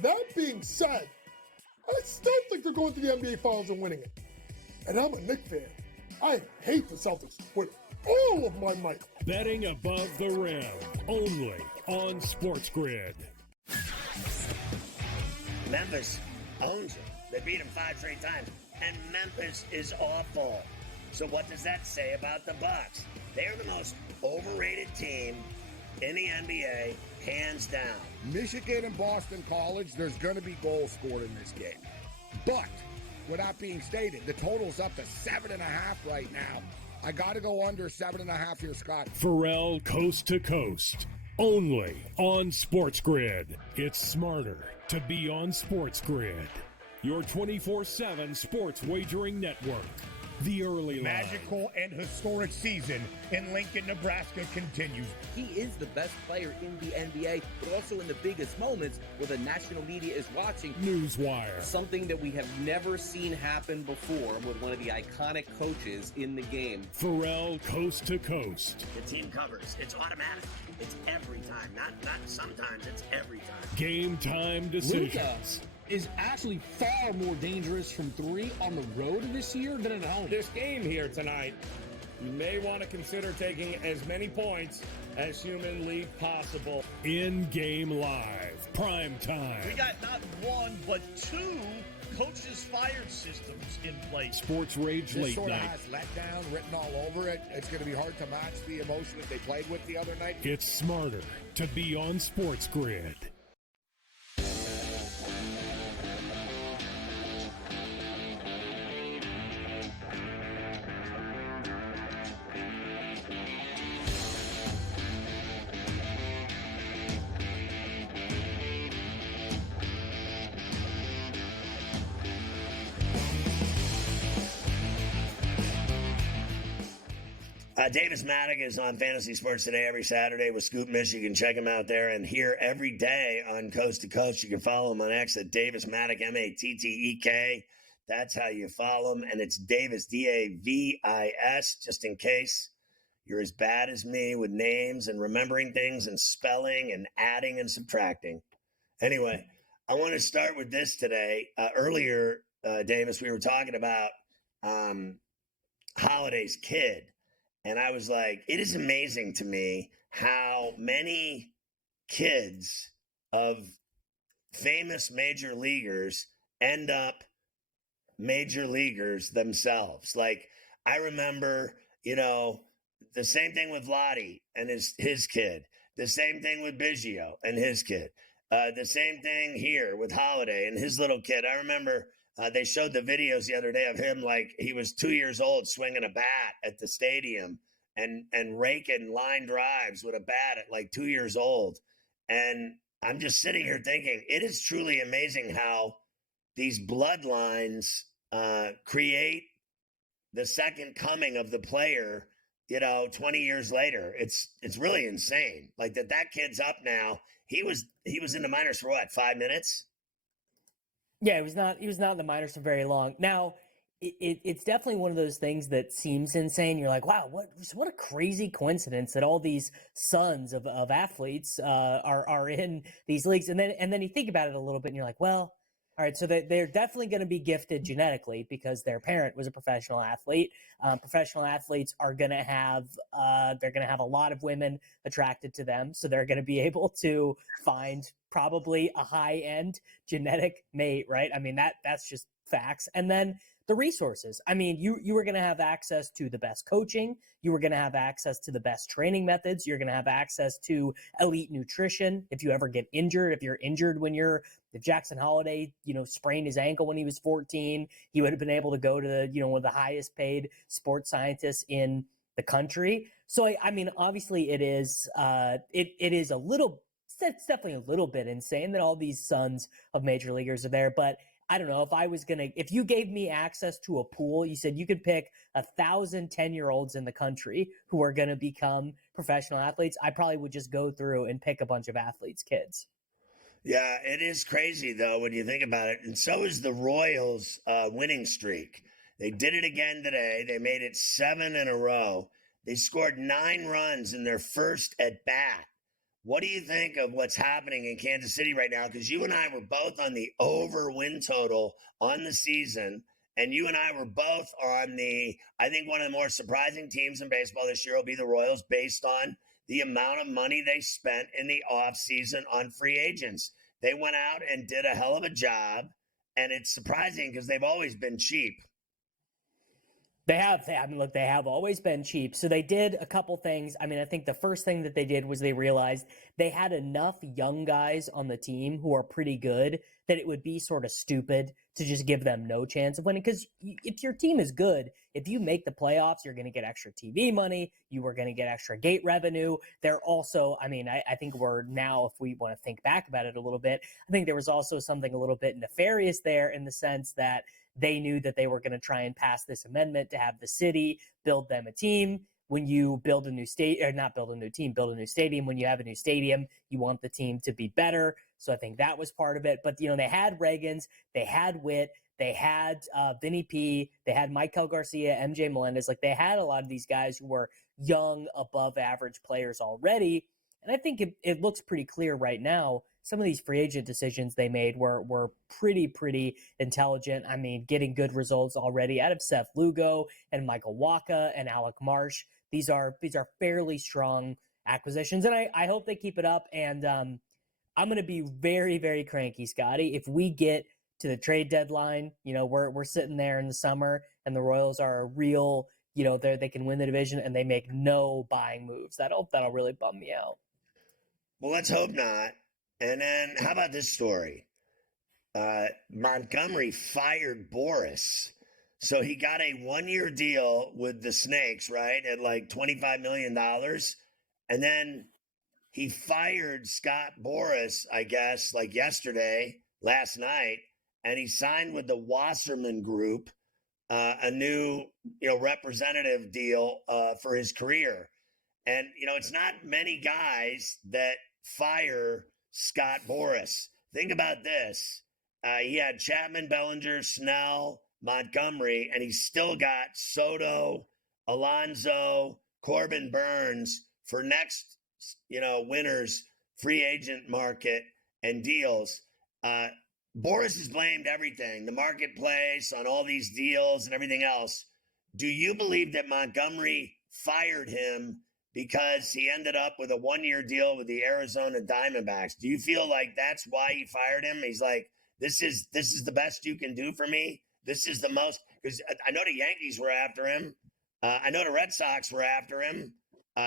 That being said, I still think they're going to the NBA Finals and winning it. And I'm a Knicks fan. I hate the Celtics with all of my might. Betting above the rim, only on SportsGrid. Memphis owns them. They beat them 5 straight times. And Memphis is awful. So what does that say about the Bucks? They are the most overrated team in the NBA, hands down. Michigan and Boston College, there's going to be goals scored in this game. But, without being stated, the total's up to 7.5 right now. I got to go under 7.5 here, Scott. Ferrall Coast to Coast, only on SportsGrid. It's smarter to be on SportsGrid, your 24/7 sports wagering network. The early magical and historic season in Lincoln, Nebraska continues. He is the best player in the NBA, but also in the biggest moments where the national media is watching. Newswire. Something that we have never seen happen before with one of the iconic coaches in the game. Ferrall Coast to Coast. The team covers. It's automatic. It's every time. Not sometimes. It's every time. Game time decisions. Luka is actually far more dangerous from 3 on the road this year than at home. This game here tonight You may want to consider taking as many points as humanly possible. In-game live, prime time. We got not one, but two coaches fired systems in place. Sports Rage This Late sort of Night. has letdown written all over it. It's going to be hard to match the emotion that they played with the other night. It's smarter to be on Sports Grid. Davis Maddock is on Fantasy Sports Today every Saturday with Scoop Mish. You can check him out there and here every day on Coast to Coast. You can follow him on X at Davis Maddock, Mattek. That's how you follow him. And it's Davis, Davis, just in case you're as bad as me with names and remembering things and spelling and adding and subtracting. Anyway, I want to start with this today. Earlier, Davis, we were talking about Holiday's kid. And I was like, it is amazing to me how many kids of famous major leaguers end up major leaguers themselves. Like, I remember, the same thing with Lottie and his kid. The same thing with Biggio and his kid. The same thing here with Holiday and his little kid. I remember they showed the videos the other day of him, like he was 2 years old swinging a bat at the stadium and raking line drives with a bat at like 2 years old. And I'm just sitting here thinking, it is truly amazing how these bloodlines create the second coming of the player, 20 years later. It's really insane. Like that kid's up now. He was in the minors for what, 5 minutes? Yeah, he was not in the minors for very long. Now, it's definitely one of those things that seems insane. You're like, wow, what a crazy coincidence that all these sons of athletes are in these leagues. And then you think about it a little bit and you're like, well, all right, so they're definitely going to be gifted genetically because their parent was a professional athlete. Professional athletes are going to have a lot of women attracted to them, so they're going to be able to find probably a high-end genetic mate, right? I mean, that's just facts. And then the resources. I mean, you were going to have access to the best coaching. You were going to have access to the best training methods. You're going to have access to elite nutrition. If you ever get injured, if you're injured if Jackson Holiday, sprained his ankle when he was 14, he would have been able to go to, one of the highest paid sports scientists in the country. So, I mean, obviously it is it's definitely a little bit insane that all these sons of major leaguers are there, but I don't know if you gave me access to a pool, you said you could pick 1,000 10-year-olds in the country who are going to become professional athletes, I probably would just go through and pick a bunch of athletes' kids. Yeah, it is crazy, though, when you think about it. And so is the Royals' winning streak. They did it again today. They made it 7 in a row. They scored 9 runs in their first at-bat. What do you think of what's happening in Kansas City right now? Because you and I were both on the over win total on the season, and you and I were both on I think one of the more surprising teams in baseball this year will be the Royals based on the amount of money they spent in the offseason on free agents. They went out and did a hell of a job, and it's surprising because they've always been cheap. They have always been cheap. So they did a couple things. I mean, I think the first thing that they did was they realized they had enough young guys on the team who are pretty good that it would be sort of stupid to just give them no chance of winning. Because if your team is good, if you make the playoffs, you're going to get extra TV money. You are going to get extra gate revenue. They're also, I mean, I think we're now, if we want to think back about it a little bit, I think there was also something a little bit nefarious there in the sense that they knew that they were going to try and pass this amendment to have the city build them a team. When you build a new build a new stadium, when you have a new stadium, you want the team to be better. So I think that was part of it. But, they had Reagans, they had Witt, they had Vinny P, they had Michael Garcia, MJ Melendez. Like, they had a lot of these guys who were young, above average players already. And I think it looks pretty clear right now some of these free agent decisions they made were pretty intelligent. I mean, getting good results already out of Seth Lugo and Michael Waka and Alec Marsh. These are fairly strong acquisitions, and I hope they keep it up. And I'm going to be very cranky, Scotty, if we get to the trade deadline. We're sitting there in the summer, and the Royals are a real, they can win the division, and they make no buying moves. That'll really bum me out. Well, let's hope not. And then how about this story? Montgomery fired Boris. So he got a 1-year deal with the Snakes, right, at like $25 million. And then he fired Scott Boras, I guess, like last night, and he signed with the Wasserman Group, a new, representative deal for his career. And, it's not many guys that fire Scott Boras. Think about this. He had Chapman, Bellinger, Snell, Montgomery, and he's still got Soto, Alonso, Corbin Burns for next, winter's free agent market and deals. Boras has blamed everything, the marketplace, on all these deals and everything else. Do you believe that Montgomery fired him because he ended up with a 1-year deal with the Arizona Diamondbacks? Do you feel like that's why he fired him? He's like, this is the best you can do for me. This is the most, because I know the Yankees were after him. I know the Red Sox were after him.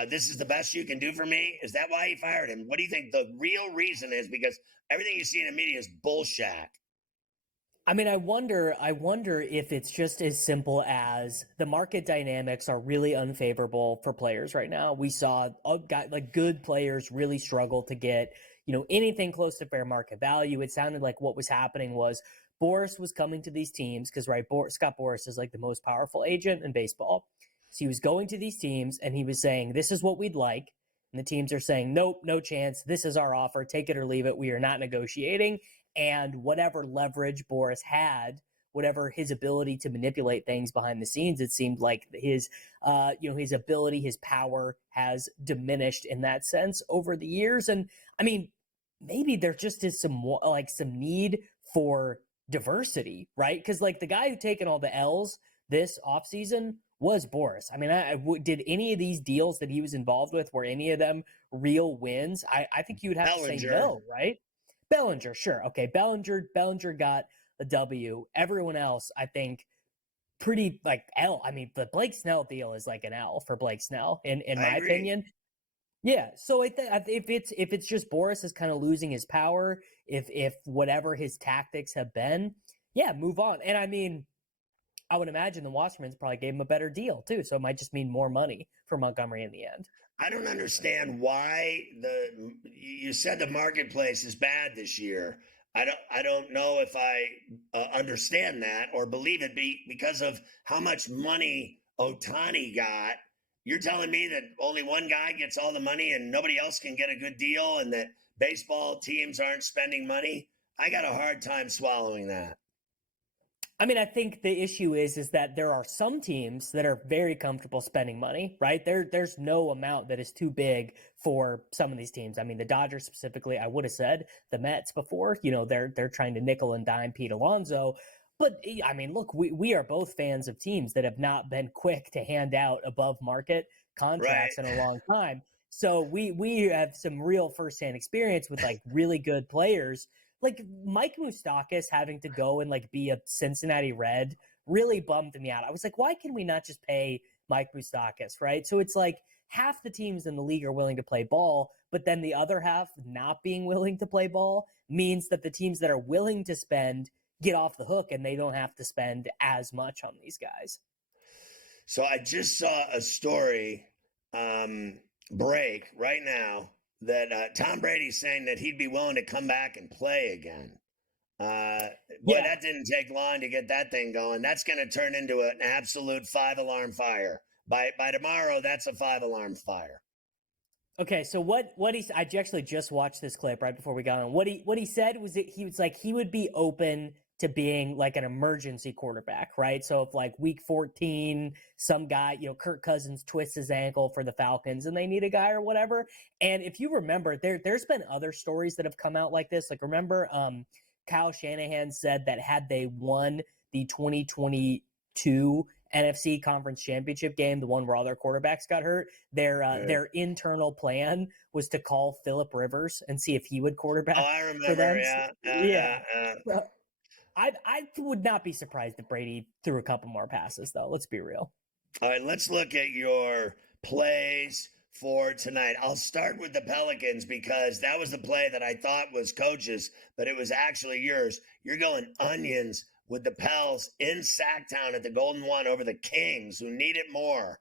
This is the best you can do for me. Is that why he fired him? What do you think the real reason is? Because everything you see in the media is bullshit. I mean, I wonder if it's just as simple as the market dynamics are really unfavorable for players right now. We saw good players really struggle to get, anything close to fair market value. It sounded like what was happening was Boras was coming to these teams because, right, Scott Boras is like the most powerful agent in baseball. So he was going to these teams and he was saying, this is what we'd like. And the teams are saying, nope, no chance. This is our offer. Take it or leave it. We are not negotiating. And whatever leverage Boras had, whatever his ability to manipulate things behind the scenes, it seemed like his ability, his power has diminished in that sense over the years. And I mean, maybe there just is some need for diversity, right? Because like the guy who taken all the L's this offseason was Boras. I mean, did any of these deals that he was involved with, were any of them real wins? I think you would have to say no, right? Bellinger, sure. Okay, Bellinger got a W. Everyone else, I think, pretty like L. I mean, the Blake Snell deal is like an L for Blake Snell, in my opinion. Yeah, so if it's just Boras is kind of losing his power, if whatever his tactics have been, yeah, move on. And I mean, I would imagine the Wassermans probably gave him a better deal too, so it might just mean more money for Montgomery in the end. I don't understand why you said the marketplace is bad this year. I don't know if I understand that or believe it because of how much money Ohtani got. You're telling me that only one guy gets all the money and nobody else can get a good deal, and that baseball teams aren't spending money? I got a hard time swallowing that. I mean, I think the issue is that there are some teams that are very comfortable spending money, right? There's no amount that is too big for some of these teams. I mean, the Dodgers specifically, I would have said the Mets before, they're trying to nickel and dime Pete Alonso. But I mean, look, we are both fans of teams that have not been quick to hand out above market contracts in a long time. So we have some real firsthand experience with like really good players. Like Mike Moustakas having to go and like be a Cincinnati Red really bummed me out. I was like, why can we not just pay Mike Moustakas, right? So it's like half the teams in the league are willing to play ball, but then the other half not being willing to play ball means that the teams that are willing to spend get off the hook and they don't have to spend as much on these guys. So I just saw a story break right now that Tom Brady's saying that he'd be willing to come back and play again. That didn't take long to get that thing going. That's going to turn into an absolute 5-alarm fire. By tomorrow, that's a 5-alarm fire. Okay, so what I actually just watched this clip right before we got on. What he said was that he was like he would be open to being like an emergency quarterback, right? So if like week 14, some guy, Kirk Cousins twists his ankle for the Falcons and they need a guy or whatever. And if you remember, there's been other stories that have come out like this. Like remember, Kyle Shanahan said that had they won the 2022 NFC Conference Championship game, the one where all their quarterbacks got hurt, their internal plan was to call Phillip Rivers and see if he would quarterback. Oh, I remember. For them. Yeah. I would not be surprised if Brady threw a couple more passes, though. Let's be real. All right, let's look at your plays for tonight. I'll start with the Pelicans because that was the play that I thought was coach's, but it was actually yours. You're going onions with the Pels in Sacktown at the Golden One over the Kings, who need it more.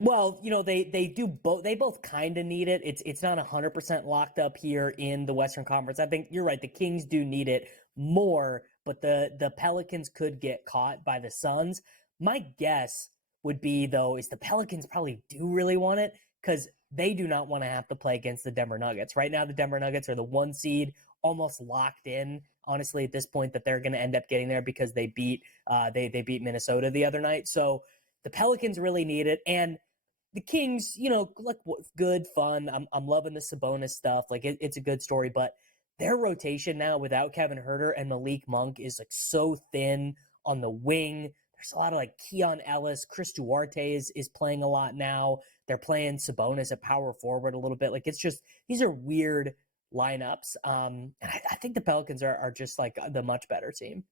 Well, they do both. They both kind of need it. It's not 100% locked up here in the Western Conference. I think you're right. The Kings do need it more, but the Pelicans could get caught by the Suns. My guess would be, though, is the Pelicans probably do really want it because they do not want to have to play against the Denver Nuggets. Right now, the Denver Nuggets are the 1 seed, almost locked in, honestly, at this point, that they're going to end up getting there because they beat they beat Minnesota the other night. So the Pelicans really need it. And the Kings, like good, fun. I'm loving the Sabonis stuff. Like it's a good story, but their rotation now without Kevin Huerter and Malik Monk is like so thin on the wing. There's a lot of like Keon Ellis, Chris Duarte is playing a lot now. They're playing Sabonis at power forward a little bit. Like it's just, these are weird lineups. And I think the Pelicans are just like the much better team.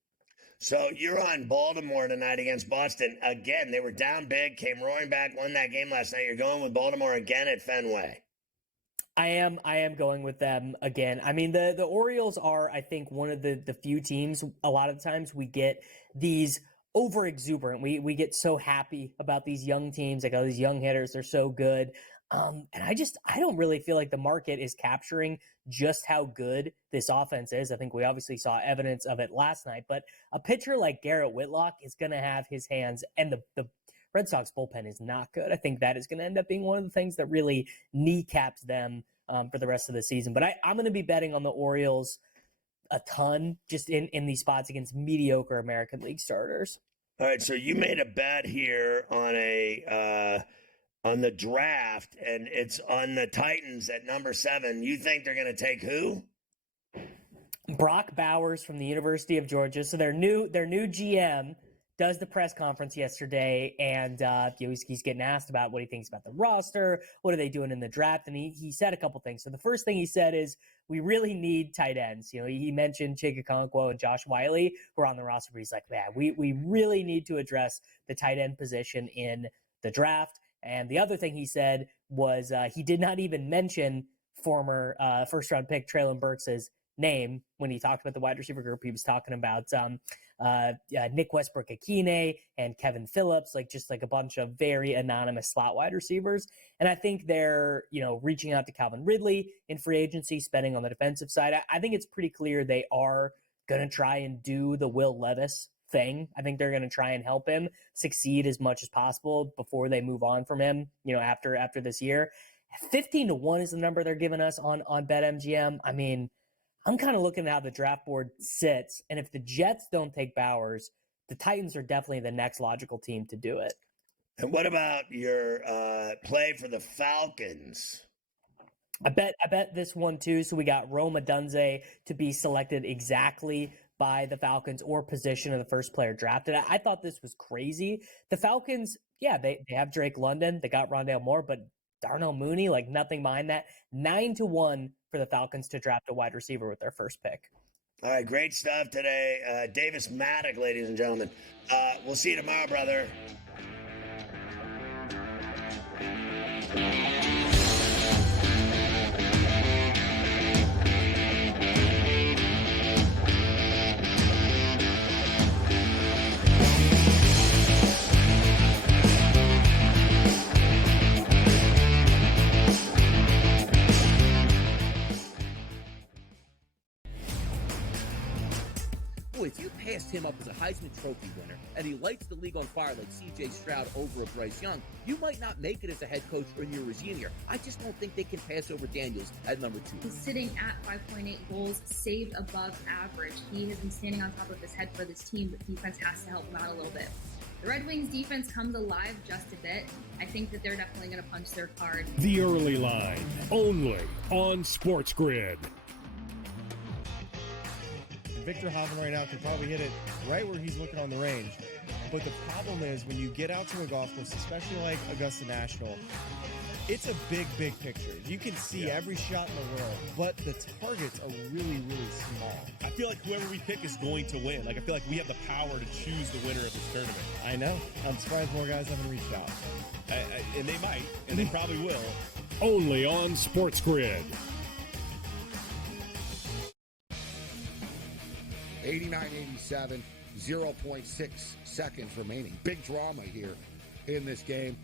So you're on Baltimore tonight against Boston. Again, they were down big, came roaring back, won that game last night. You're going with Baltimore again at Fenway. I am going with them again. I mean, the Orioles are, I think, one of the few teams, a lot of times we get these over exuberant. We get so happy about these young teams, like, oh, these young hitters, they're so good. And I don't really feel like the market is capturing just how good this offense is. I think we obviously saw evidence of it last night, but a pitcher like Garrett Whitlock is going to have his hands, and the Red Sox bullpen is not good. I think that is going to end up being one of the things that really kneecaps them for the rest of the season. But I'm going to be betting on the Orioles a ton just in these spots against mediocre American League starters. All right, so you made a bet here on the draft, and it's on the Titans at number 7. You think they're going to take who? Brock Bowers from the University of Georgia. So their new GM does the press conference yesterday, and he's getting asked about what he thinks about the roster, what are they doing in the draft, and he said a couple things. So the first thing he said is, we really need tight ends. He mentioned Chig Okonkwo and Josh Wiley, who are on the roster, but he's like, man, we really need to address the tight end position in the draft. And the other thing he said was he did not even mention former first-round pick Treylon Burks' name when he talked about the wide receiver group. He was talking about Nick Westbrook-Akine and Kevin Phillips, just a bunch of very anonymous slot wide receivers. And I think they're, reaching out to Calvin Ridley in free agency, spending on the defensive side. I think it's pretty clear they are going to try and do the Will Levis thing. I think they're going to try and help him succeed as much as possible before they move on from him, after this year. 15-1 is the number they're giving us on BetMGM. I mean, I'm kind of looking at how the draft board sits, and if the Jets don't take Bowers, the Titans are definitely the next logical team to do it. And what about your play for the Falcons? I bet this one too. So we got Rome Odunze to be selected exactly by the Falcons or position of the first player drafted. I thought this was crazy. The Falcons, yeah, they have Drake London. They got Rondale Moore, but Darnell Mooney, nothing behind that. 9-1 for the Falcons to draft a wide receiver with their first pick. All right, great stuff today. Davis Maddock, ladies and gentlemen. We'll see you tomorrow, brother. Boy, if you passed him up as a Heisman Trophy winner and he lights the league on fire like C.J. Stroud over a Bryce Young, you might not make it as a head coach or in your regime here. I just don't think they can pass over Daniels at number 2. He's sitting at 5.8 goals saved above average. He has been standing on top of his head for this team, but defense has to help him out a little bit. The Red Wings defense comes alive just a bit. I think that they're definitely going to punch their card. The Early Line, only on SportsGrid. Victor Hovland right now can probably hit it right where he's looking on the range. But the problem is when you get out to a golf course, especially like Augusta National, it's a big, big picture. You can see every shot in the world, but the targets are really, really small. I feel like whoever we pick is going to win. Like, I feel like we have the power to choose the winner of this tournament. I know. I'm surprised more guys haven't reached out. And they might, and they probably will. Only on SportsGrid. 89-87, 0.6 seconds remaining. Big drama here in this game.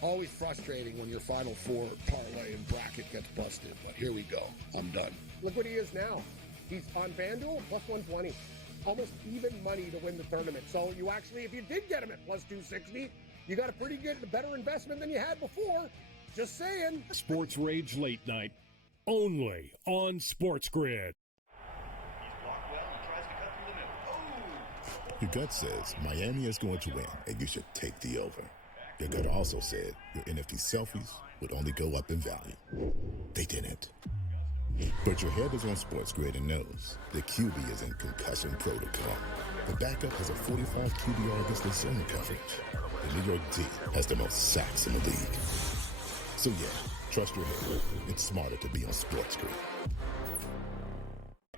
Always frustrating when your Final Four parlay and bracket gets busted, but here we go. I'm done. Look what he is now. He's on FanDuel, plus 120. Almost even money to win the tournament. So you actually, if you did get him at plus 260, you got a pretty good, better investment than you had before. Just saying. Sports Rage Late Night, only on SportsGrid. Your gut says Miami is going to win, and you should take the over. Your gut also said your NFT selfies would only go up in value. They didn't. But your head is on SportsGrid and knows the QB is in concussion protocol. The backup has a 45 QBR against zone coverage. The New York D has the most sacks in the league. So yeah, trust your head. It's smarter to be on SportsGrid.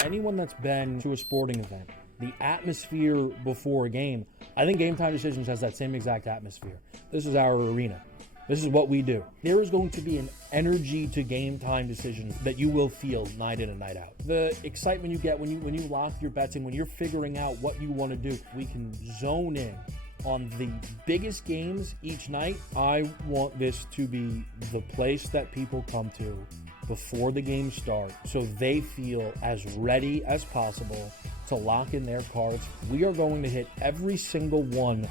Anyone that's been to a sporting event, the atmosphere before a game, I think Game Time Decisions has that same exact atmosphere. This is our arena. This is what we do. There is going to be an energy to Game Time Decisions that you will feel night in and night out. The excitement you get when you lock your bets in, when you're figuring out what you want to do, we can zone in on the biggest games each night. I want this to be the place that people come to before the games start so they feel as ready as possible to lock in their cards. We are going to hit every single one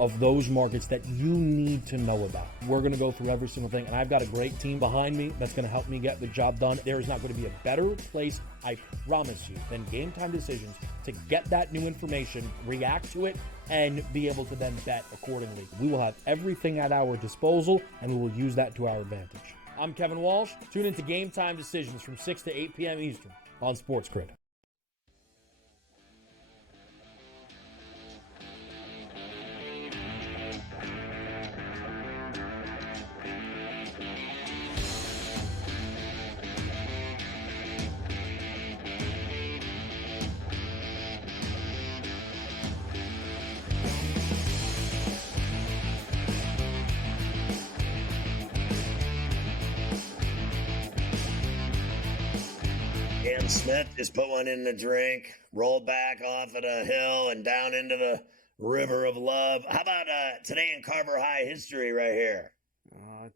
of those markets that you need to know about. We're going to go through every single thing, and I've got a great team behind me that's going to help me get the job done. There is not going to be a better place, I promise you, than Game Time Decisions to get that new information, react to it, and be able to then bet accordingly. We will have everything at our disposal, and we will use that to our advantage. I'm Kevin Walsh. Tune into Game Time Decisions from 6 to 8 p.m. Eastern on SportsGrid. Cam Smith just put one in the drink, rolled back off of the hill and down into the river of love. How about today in Carver High history right here?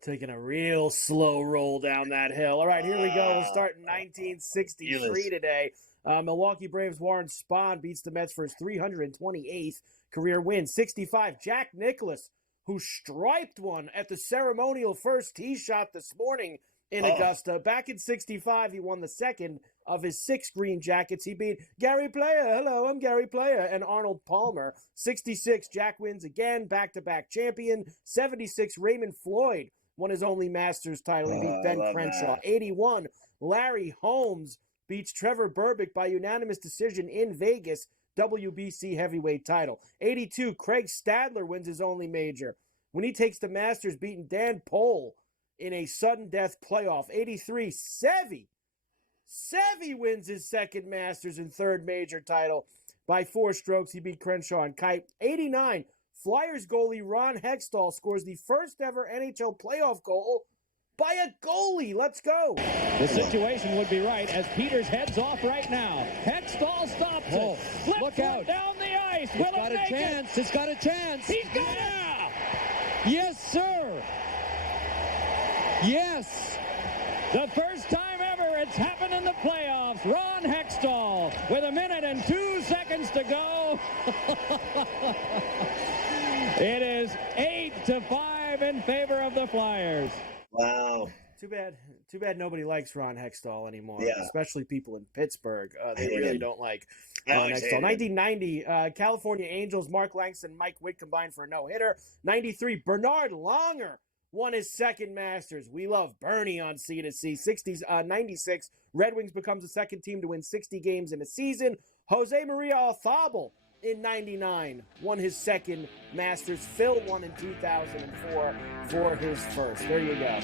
Taking a real slow roll down that hill. All right, here we go. We'll start in 1963 today. Milwaukee Braves' Warren Spahn beats the Mets for his 328th career win. 65, Jack Nicklaus, who striped one at the ceremonial first tee shot this morning in Augusta. Back in 65, he won the second of his 6 green jackets. He beat Gary Player. Hello, I'm Gary Player. And Arnold Palmer. 66, Jack wins again, back-to-back champion. 76, Raymond Floyd won his only Masters title. He beat Ben Crenshaw. 81, Larry Holmes beats Trevor Berbick by unanimous decision in Vegas. WBC heavyweight title. 82, Craig Stadler wins his only major when he takes the Masters, beating Dan Pohl in a sudden death playoff. 83, Seve wins his second Masters and third major title by 4 strokes. He beat Crenshaw and Kite. 89, Flyers goalie Ron Hextall scores the first ever NHL playoff goal by a goalie. Let's go. The situation would be right as Peters heads off right now. Hextall stops it. Flip look out. Down the ice. It's got a chance. It's got a chance. He's got it. Yes, sir. Yes. The first time ever it's happened in the playoffs. Ron Hextall with 1 minute and 2 seconds to go. It is 8-5 in favor of the Flyers. Wow. Too bad nobody likes Ron Hextall anymore, Yeah. especially people in Pittsburgh. They hate really him. don't like I Ron always Hextall. hated him. 1990, California Angels, Mark Langston, Mike Witt combined for a no-hitter. 93, Bernard Longer won his second Masters. We love Bernie on C2C. 96, Red Wings becomes the second team to win 60 games in a season. Jose Maria Alzabal in 99 won his second Masters. Phil won in 2004 for his first. There you go.